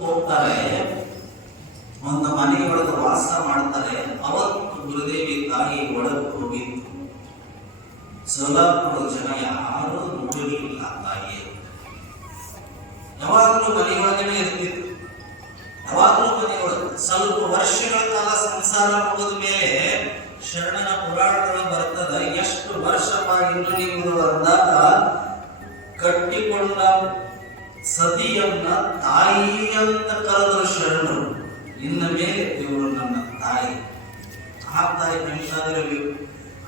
ಹೋಗ್ತಾರೆ, ಒಂದು ಮನೆಯೊಳಗೆ ವಾಸ ಮಾಡ್ತಾರೆ. ಅವತ್ತು ಗುರುದೇವಿ ತಾಯಿ ಒಳಗೆ ಹೋಗಿತ್ತು. ಸೋಲಾಪುರದ ಜನ ಯಾರು ನೋಡಿರಲಿಲ್ಲ. ತಾಯಿಯೇ ಯಾವಾಗಲೂ ಮನೆಯೊಳಗನೆ ಇರ್ತಿತ್ತು. ಯಾವಾಗಲೂ ಮನೆಯೊಳಗೆ ಸ್ವಲ್ಪ ವರ್ಷಗಳ ಕಾಲ ಸಂಸಾರ ಮುಗಿದ ಮೇಲೆ ಶರಣನ ಪುರಾಣಗಳು ಬರ್ತದ. ಎಷ್ಟು ವರ್ಷಪ್ಪ ಇನ್ನು ನೀವು ಅಂದಾಗ ಕಟ್ಟಿಕೊಂಡ ಸತಿಯನ್ನ ತಾಯಿ ಅಂತ ಕರೆದರು ಶರಣರು. ಇನ್ನ ಮೇಲೆ ಇವರು ನನ್ನ ತಾಯಿ. ಆ ತಾಯಿ ನೆನಪಾಗಿರಬೇಕು.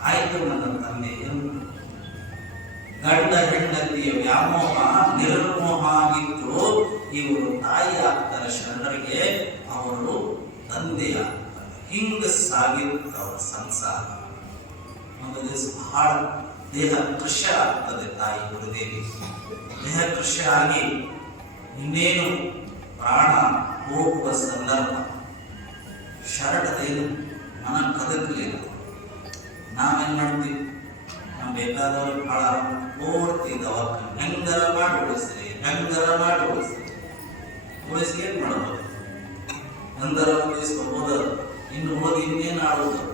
ಆಯ್ತು ನನ್ನ ತಂದೆ ಎಂದು ಗಂಡ ಹೆಂಡತಿಯ ವ್ಯಾಮೋಹ ನಿರ್ಮೋಹ ಆಗಿತ್ತು. ಇವರು ತಾಯಿ ಆಗ್ತಾರೆ ಶರಣರಿಗೆ, ಅವರು ತಂದೆ ಆಗ್ತಾರೆ. ಹಿಂಗ ಸಾಗಿತ್ತು ಅವರ ಸಂಸಾರ. ಒಂದು ದಿವಸ ಬಹಳ ದೇಹ ಕೃಷಿ ಆಗ್ತದೆ. ತಾಯಿ ಗುರುದೇವಿ ದೇಹ ಕೃಷಿ ಆಗಿ ಇನ್ನೇನು ಪ್ರಾಣ ಹೋಗುವ ಸಂದರ್ಭ. ಶರಣದೇನು ಮನ ಕದಕಲಿಲ್ಲ. ನಾವೇನ್ ಮಾಡ್ತೀವಿ, ನಾವು ಬೇಕಾದವ್ರಿಗೆ ಬಹಳ ಓಡ್ತಿದ್ದವ. ಹೆಂಗರ ಮಾಡಿ ಉಳಿಸ್ರಿ, ಹೆಂಗರ ಮಾಡಿ ಉಳಿಸ್ರಿ. ಉಳಿಸಿ ಏನ್ ಮಾಡಬಹುದು? ಹೆಂಗರ ಉಳಿಸ್ಕೋಬಹುದು. ಇನ್ನು ಹೋಗಿ ಇನ್ನೇನು ಆಡುವುದು?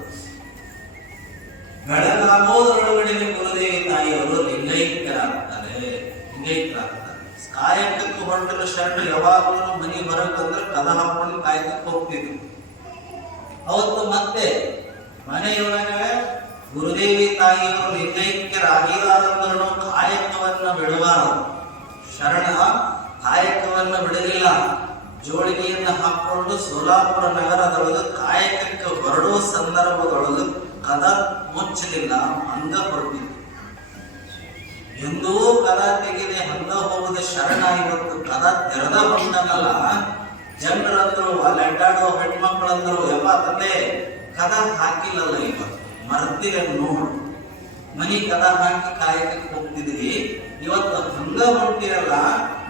ಬೆಳಗಾಗೋದ್ರೊಳಗಡೆ ಗುರುದೇವಿ ತಾಯಿಯವರು ಲಿಂಗೈಕ್ಯರಾಗ್ತಾರೆ. ಕಾಯಕಕ್ಕೆ ಹೊರಟರು ಶರಣ. ಯಾವಾಗಲೂ ಮನೆ ಹೊರಗೆ ಬಂದ್ರೆ ಕದ ಹಾಕೊಂಡು ಕಾಯಕಕ್ಕೆ ಹೋಗ್ತಿದ್ರು. ಅವತ್ತು ಮತ್ತೆ ಮನೆಯೊಳಗೆ ಗುರುದೇವಿ ತಾಯಿಯವರು ಲಿಂಗೈಕ್ಯರಾಗಿದ್ದಾರಂದ್ರೂ ಕಾಯಕವನ್ನ ಬಿಡಬಾರದು. ಶರಣ ಕಾಯಕವನ್ನ ಬಿಡಲಿಲ್ಲ. ಜೋಳಿಗೆಯನ್ನು ಹಾಕೊಂಡು ಸೋಲಾಪುರ ನಗರದೊಳಗೆ ಕಾಯಕಕ್ಕೆ ಹೊರಡುವ ಸಂದರ್ಭದೊಳಗೆ ಕದ ಮುಚ್ಚಲಿಲ್ಲ, ಹಂಗ ಹೊರಟಿದ್ರು. ಎಂದೂ ಕದ ತೆಗೆದೆ ಹಂಗ ಹೋಗುದ ಶರಣ ಇವತ್ತು ಕದ ತೆರೆದ ಬಂದನಲ್ಲ. ಜನರಂದ್ರು, ಅಲ್ಲಿ ಅಡ್ಡಾಡೋ ಹೆಣ್ಮಕ್ಳಂದ್ರು, ಯಪ್ಪ ತಂದೆ ಕದ ಹಾಕಿಲ್ಲಲ್ಲ, ಇವತ್ತು ಮರ್ತಿರ ನೋಡು. ಮನಿ ಕದ ಹಾಕಿ ಕಾಯಕಕ್ಕೆ ಹೋಗ್ತಿದ್ರಿ, ಇವತ್ತು ಹಂಗ ಹೊಂಟಿರಲ್ಲ,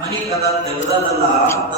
ಮನಿ ಕದ ತೆಗೆದಲ್ಲ ಅಂತ